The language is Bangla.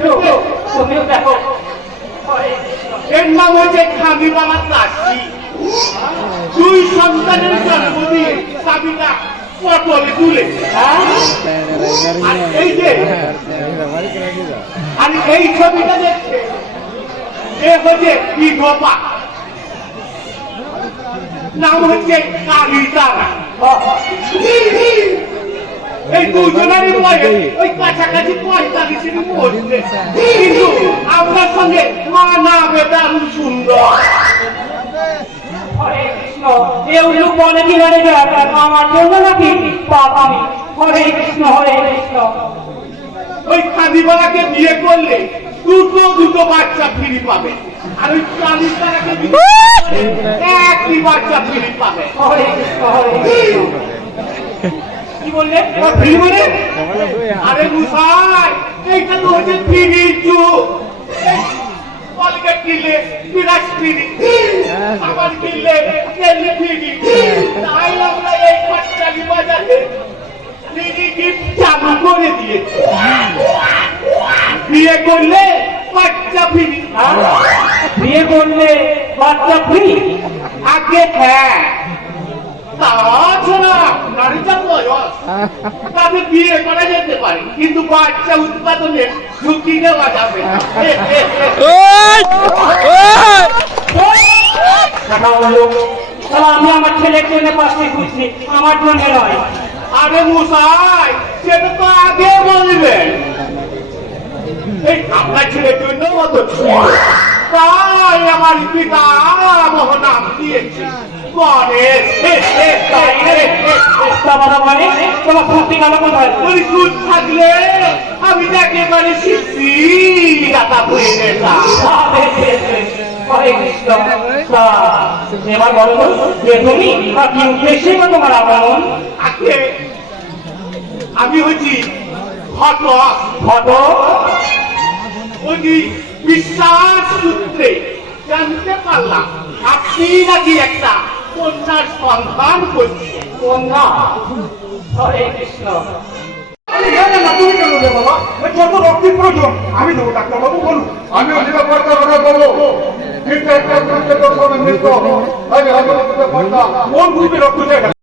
তুমিও দেখো এর নাম হচ্ছে খামিবালা চাষি। দুই সন্তানের জন্ম দিয়ে চাবিটা পটলে তুলে আর এই যে আর এই ছবিটা দেখছে এ হচ্ছে বিধবা, নাম হচ্ছে কালিতারা। এই দুজনেরই বয়স ওই কাছাকাছি 45-এর মধ্যে, কিন্তু আপনার সঙ্গে মানাবে দারুণ সুন্দর। হরে কৃষ্ণ, এগুলো বলে কি জানে আমার জন্য নাকি পাপামি? হরে কৃষ্ণ হরে কৃষ্ণ। ওই কালীবালাকে বিয়ে করলে দুটো বাচ্চা ফিরি পাবে, আর ওই কালীতারাকে বিয়ে করলে একটি বাচ্চা ফিরি পাবে। হরে কৃষ্ণ হরে কৃষ্ণ। কি বললে ফিরি মানে? আরে মুসাই, এইটা তো হচ্ছে ফিরি যুগ। কলগেট কিনলে বিরাট ফিরি, সাবান কিনলে তেলে ফিরি। তাই আমরা এই পাটকালি বাজারে ফিরি গিফট চালু করে দিয়েছি। বিয়ে করলে বাচ্চা ফিরি। বিয়ে করলে বাচ্চা ফ্রি? আগে হ্যাঁ, তাছাড়া নারী যা বয়স তাতে বিয়ে করা যেতে পারে, কিন্তু বাচ্চা উৎপাদনের ঝুঁকি নেওয়া যাবে না। আমি আমার ছেলের জন্য পাশে খুঁজছি, আমার জন্য নয়। আরে মশাই, সেটা তো আগে বলবেন। এই আপনার ছেলের জন্য অত তাই আমার পিতা নাম দিয়েছে গণেশ। তোমার ফুর্তি গেল কোথায়? ওই দুধ থাকলে আমি একেবারে শিখছি দাতা বয়ে যেতাম। হরে কৃষ্ণ। এবার বলো যে তুমি কি উদ্দেশ্যে তোমার আগমন? আজকে আমি হচ্ছি ঘটক। ঘটক? ওই বিশ্বাস সূত্রে জানতে পারলাম আপনি নাকি একটা কন্যার সন্ধান করছেন। কন্যা? হরে কৃষ্ণ। আমি দেবো ডাক্তারবাবু, বলুন। আমিও নিরাপত্তা কথা বলবো, কিন্তু একটা গুরুত্বের সময় মৃত। আগে আগে কোন গ্রুপে রক্ত চাই?